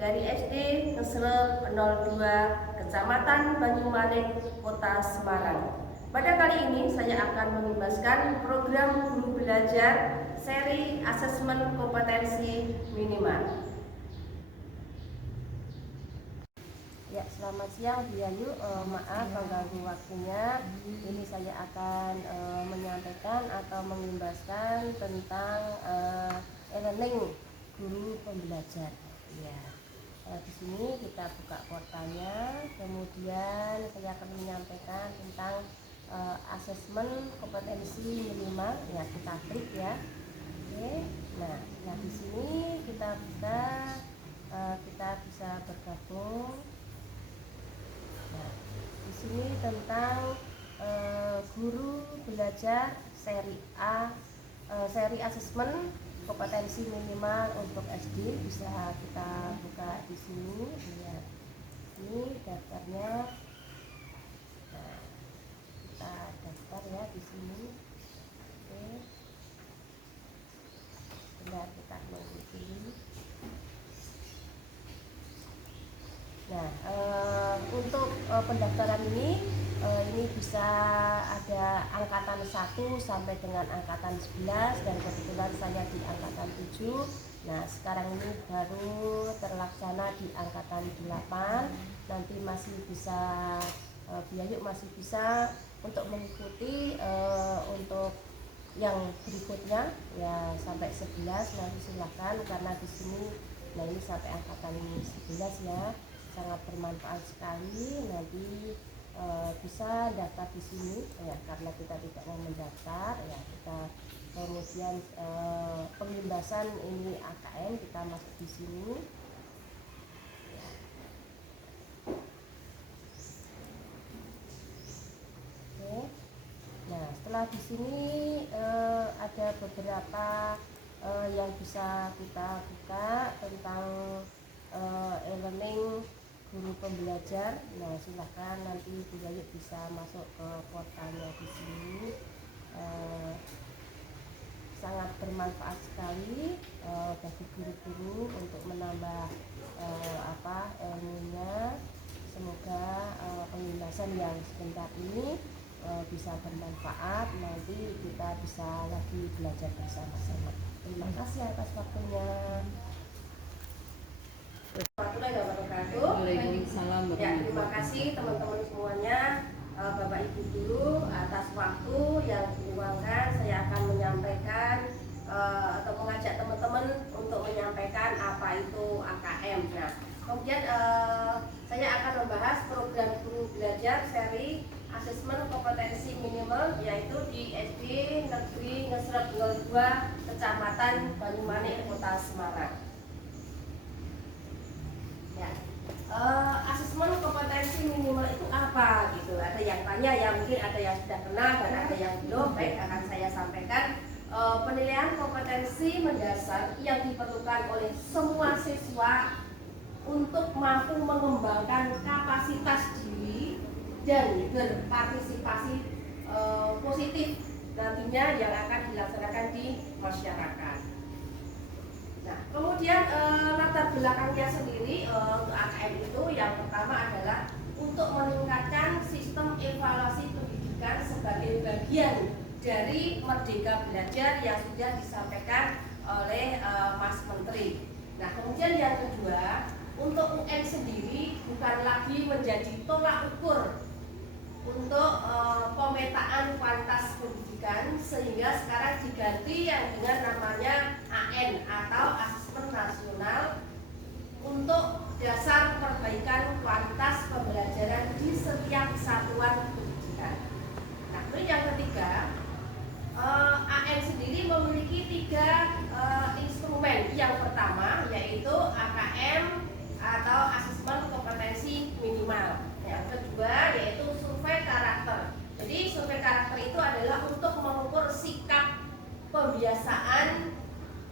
dari SD Ngesrep 02 Kecamatan Banyumanik, Kota Semarang. Pada kali ini saya akan mengimbaskan program guru belajar seri asesmen kompetensi minimal. Ya, selamat siang Bu Yayu. Maaf mengganggu waktunya. Ini saya akan menyampaikan atau mengimbaskan tentang e-learning guru pembelajar. Ya, di sini kita buka portalnya. Kemudian saya akan menyampaikan tentang asesmen kompetensi minimal. Ya, kita klik ya. Oke. Nah di sini kita bisa bergabung. Nah, di sini tentang guru belajar seri A, seri asesmen kompetensi minimal untuk SD. Bisa kita buka di sini. Lihat, ini daftarnya. Nah, kita daftar ya di sini. Oke, benar, kita mengikuti. Nah, untuk pendaftaran ini bisa ada angkatan 1 sampai dengan angkatan 11, dan kebetulan saya di angkatan 7. Nah, sekarang ini baru terlaksana di angkatan 8. Nanti masih bisa Biayuk masih bisa untuk mengikuti untuk yang berikutnya ya sampai 11. Nanti silakan, karena di sini nah ini sampai angkatan 11 ya. Sangat bermanfaat sekali. Nanti bisa daftar di sini ya, karena kita tidak mau mendaftar ya, kita kemudian pengimbasan ini AKM kita masuk di sini ya. Oke. Nah, setelah di sini ada beberapa yang bisa kita buka tentang e-learning guru pembelajar. Nah, silahkan nanti Bu Yayu bisa masuk ke portalnya di sini. Sangat bermanfaat sekali bagi guru-guru untuk menambah ilmunya. Semoga penjelasan yang sebentar ini bisa bermanfaat. Nanti kita bisa lagi belajar bersama-sama. Terima kasih atas waktunya. Waalaikumsalam. Ya, terima kasih teman-teman semuanya, Bapak Ibu guru atas waktu yang diluangkan. Saya akan menyampaikan atau mengajak teman-teman untuk menyampaikan apa itu AKM. Nah, kemudian saya akan membahas program guru belajar seri asesmen kompetensi minimal, yaitu di SD Negeri Ngesrep 02 Kecamatan Banyumanik, Kota Semarang. Ya, asesmen kompetensi minimal itu apa gitu? Ada yang tanya ya, mungkin ada yang sudah kenal dan ada yang belum. Baik, akan saya sampaikan. Penilaian kompetensi mendasar yang diperlukan oleh semua siswa untuk mampu mengembangkan kapasitas diri dan berpartisipasi positif nantinya yang akan dilaksanakan di masyarakat. Nah, kemudian latar belakangnya sendiri untuk AKM itu yang pertama adalah untuk meningkatkan sistem evaluasi pendidikan sebagai bagian dari Merdeka Belajar yang sudah disampaikan oleh Mas Menteri. Nah, kemudian yang kedua, untuk UN sendiri bukan lagi menjadi tolak ukur untuk pemetaan kualitas pendidikan, sehingga sekarang diganti yang dengan namanya AN atau Asesmen Nasional untuk dasar perbaikan kualitas pembelajaran di setiap satuan pendidikan. Nah, kemudian yang ketiga, AN sendiri memiliki 3 instrumen. Yang pertama yaitu AKM atau Asesmen Kompetensi Minimal. Yang kedua yaitu survei karakter. Jadi survei karakter itu adalah untuk mengukur sikap pembiasaan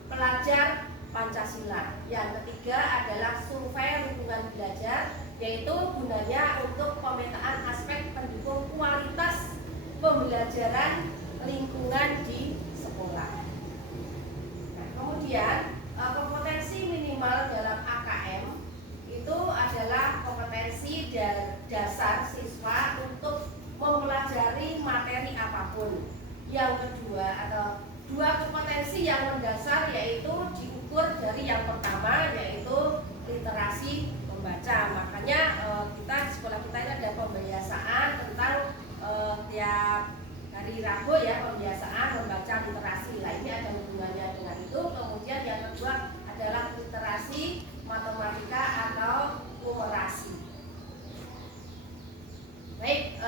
pelajar Pancasila. Yang ketiga adalah survei lingkungan belajar, yaitu gunanya untuk pemetaan aspek pendukung kualitas pembelajaran lingkungan di sekolah. Nah, kemudian kompetensi minimal dalam AKM siswa untuk mempelajari materi apapun. Yang kedua atau dua kompetensi yang mendasar yaitu diukur dari yang pertama yaitu literasi membaca. Makanya kita di sekolah kita ini ada pembiasaan tentang tiap hari Rabu ya, pembiasaan membaca literasi. Nah, ini ada hubungannya dengan itu. Kemudian yang kedua adalah literasi matematika atau numerasi. Baik,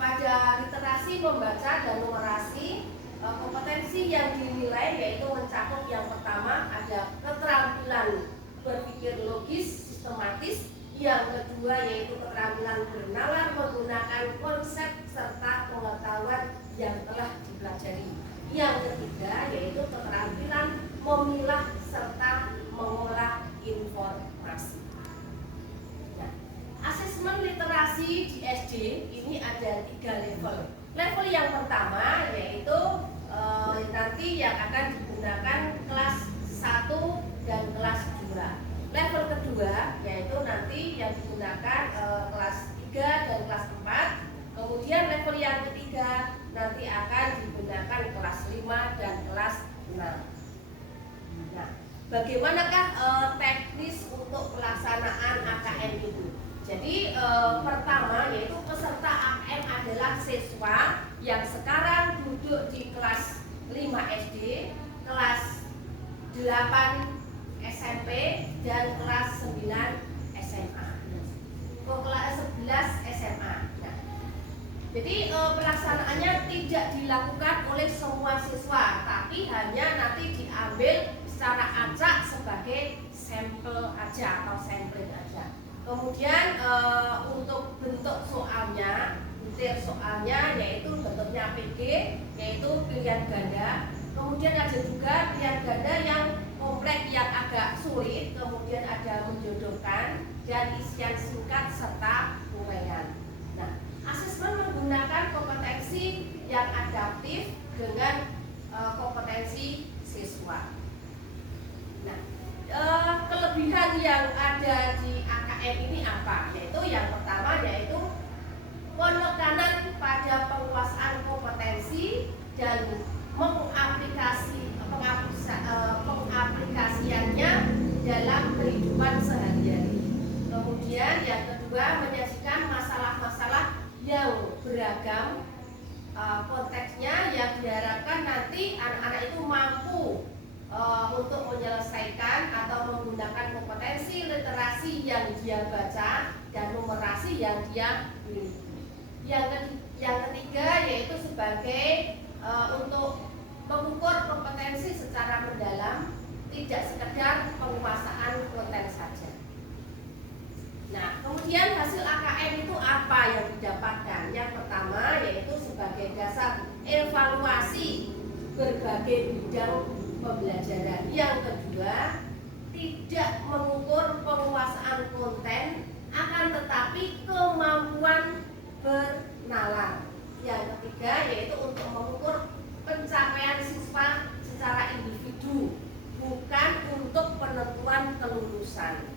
pada literasi membaca dan numerasi kompetensi yang dinilai yaitu mencakup yang pertama ada keterampilan berpikir logis sistematis, yang kedua yaitu keterampilan bernalar menggunakan konsep serta pengetahuan yang telah dipelajari, yang ketiga yaitu keterampilan memilah serta mengolah informasi. Nah, asesmen literasi di SD ini ada 3 level. Level yang pertama yaitu nanti yang akan digunakan kelas 1 dan kelas 2. Level kedua yaitu nanti yang digunakan kelas 3 dan kelas 4. Kemudian level yang ketiga nanti akan digunakan kelas 5 dan kelas 6. Nah, bagaimanakah teknis untuk pelaksanaan AKM itu? Jadi pertama yaitu peserta AKM adalah siswa yang sekarang duduk di kelas 5 SD, kelas 8 SMP dan kelas 9 SMA. Kelas 11 SMA. Nah, jadi pelaksanaannya tidak dilakukan oleh semua siswa, tapi hanya nanti diambil secara acak sebagai sampel aja atau sampling aja. Kemudian untuk bentuk soalnya, butir soalnya yaitu bentuknya PG, yaitu pilihan ganda. Kemudian ada juga pilihan ganda yang kompleks yang agak sulit, kemudian ada menjodohkan dan isian singkat serta uraian. Nah, asesmen menggunakan kompetensi yang adaptif dengan kompetensi siswa. Nah, kelebihan yang ada di AKM ini apa? Yaitu yang pertama yaitu penekanan pada penguasaan kompetensi dan pengaplikasiannya dalam kehidupan sehari-hari. Kemudian yang kedua menyajikan masalah-masalah yang beragam konteksnya yang diharapkan nanti anak-anak itu mampu untuk menyelesaikan atau menggunakan kompetensi literasi yang dia baca dan numerasi yang dia miliki. Yang ketiga yaitu sebagai untuk mengukur kompetensi secara mendalam, tidak sekedar penguasaan konten saja. Nah, kemudian hasil AKM itu apa yang didapatkan? Yang pertama yaitu sebagai dasar evaluasi berbagai bidang pembelajaran. Yang kedua, tidak mengukur penguasaan konten, akan tetapi kemampuan bernalar. Yang ketiga yaitu untuk mengukur pencapaian siswa secara individu, bukan untuk penentuan kelulusan.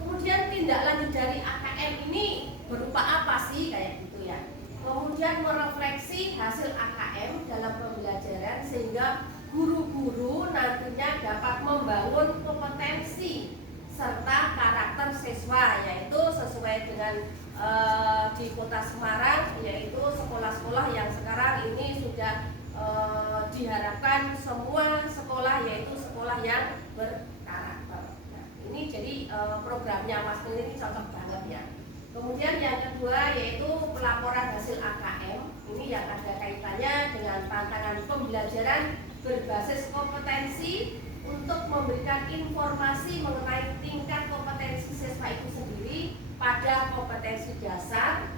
Kemudian tindak lanjut dari AKM ini berupa apa sih kayak gitu ya? Kemudian merefleksi hasil AKM dalam pembelajaran sehingga guru-guru nantinya dapat membangun kompetensi serta karakter siswa, yaitu sesuai dengan di Kota Semarang, yaitu sekolah-sekolah yang sekarang ini sudah diharapkan semua sekolah yaitu sekolah yang berkarakter. Nah, ini jadi programnya Mas Nil ini cocok banget ya. Kemudian yang kedua yaitu pelaporan hasil AKM. Ini yang ada kaitannya dengan tantangan pembelajaran berbasis kompetensi untuk memberikan informasi mengenai tingkat kompetensi siswa itu sendiri pada kompetensi dasar,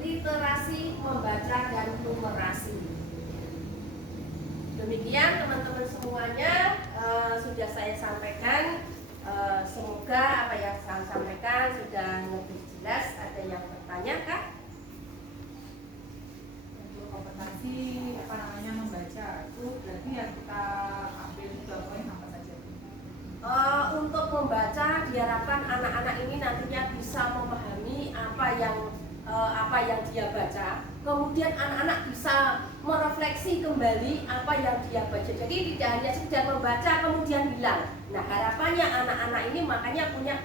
literasi, membaca, dan numerasi. Demikian teman-teman semuanya sudah saya sampaikan. Semoga apa yang saya sampaikan sudah lebih jelas. Ada yang bertanya kah? Untuk kompetensi membaca itu berarti yang kita ambil itu poin apa saja? Untuk membaca diharapkan anak-anak ini nantinya bisa memahami apa apa yang dia baca, kemudian anak-anak bisa merefleksi kembali apa yang dia baca. Jadi tidak hanya sekedar membaca kemudian hilang. Nah, harapannya anak-anak ini makanya punya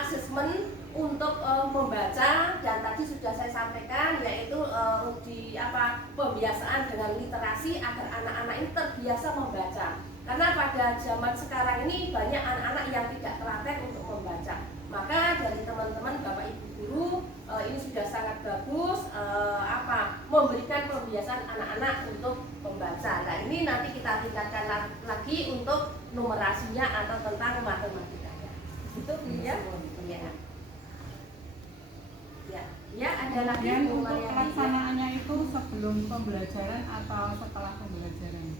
asesmen untuk membaca, dan tadi sudah saya sampaikan yaitu pembiasaan dengan literasi agar anak-anak ini terbiasa membaca. Karena pada zaman sekarang ini banyak anak-anak yang tidak telaten untuk membaca. Maka dari teman-teman Bapak Ibu guru ini sudah sangat bagus memberikan pembiasaan anak-anak untuk membaca. Nah, ini nanti kita tingkatkan lagi untuk numerasinya atau tentang matematikanya. Itu ya. Ya, ada lagi. Dan untuk pelaksanaannya itu sebelum pembelajaran atau setelah pembelajaran?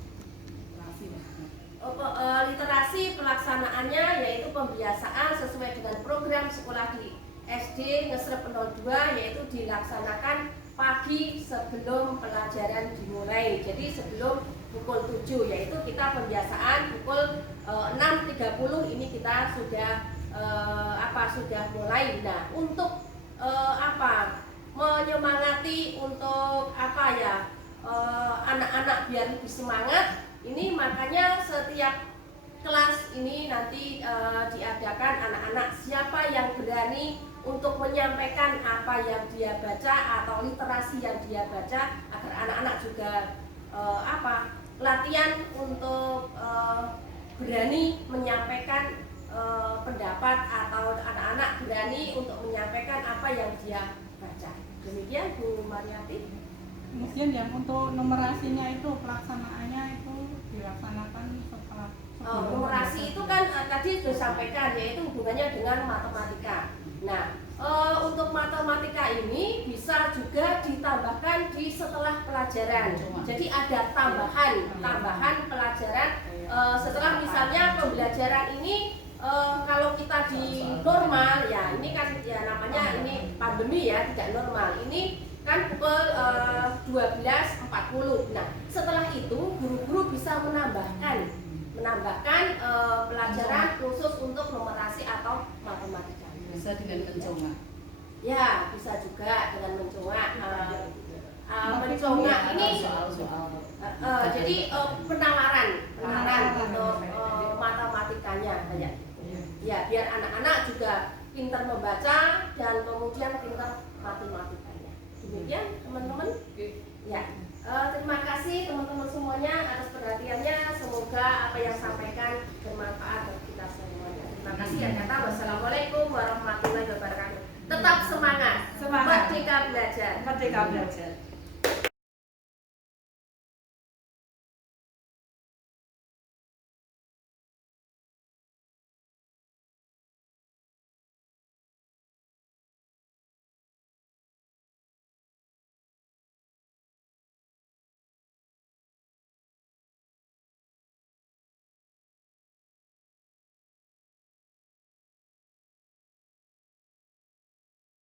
Literasi pelaksanaannya yaitu pembiasaan sesuai dengan program sekolah di SD Ngesrep 02, yaitu dilaksanakan pagi sebelum pelajaran dimulai. Jadi sebelum pukul 7, yaitu kita pembiasaan pukul 6.30 ini kita sudah sudah mulai. Nah, untuk menyemangati untuk anak-anak biar lebih semangat, ini makanya setiap kelas ini nanti diadakan anak-anak siapa yang berani untuk menyampaikan apa yang dia baca atau literasi yang dia baca, agar anak-anak juga latihan untuk berani menyampaikan pendapat, atau anak-anak berani untuk menyampaikan apa yang dia baca. Demikian Bu Mariati. Kemudian yang untuk numerasinya itu pelaksanaannya itu dilaksanakan setelah numerasi itu kan tadi sudah sampaikan, yaitu hubungannya dengan matematika. Nah, untuk matematika ini bisa juga ditambahkan di setelah pelajaran. Jadi ada tambahan pelajaran setelah misalnya pembelajaran ini. Kalau kita di normal ya, ini kan ya namanya ini pandemi ya, tidak normal. Ini kan pukul 12.40. Nah, setelah itu guru-guru bisa menambahkan pelajaran khusus untuk numerasi atau matematika. Bisa dengan mencongak. Ya, bisa juga dengan mencongak. Mencongak ini jadi penawaran untuk matematikanya kayak gitu. Ya, biar anak-anak juga pintar membaca dan kemudian pintar matematikanya. Demikian teman-teman. Ya, terima kasih teman-teman semuanya atas perhatiannya. Semoga apa yang sampaikan bermanfaat bagi kita semuanya. Terima kasih ya kata. Wassalamualaikum warahmatullahi wabarakatuh. Tetap semangat. Semangat. Merdeka belajar. Merdeka belajar.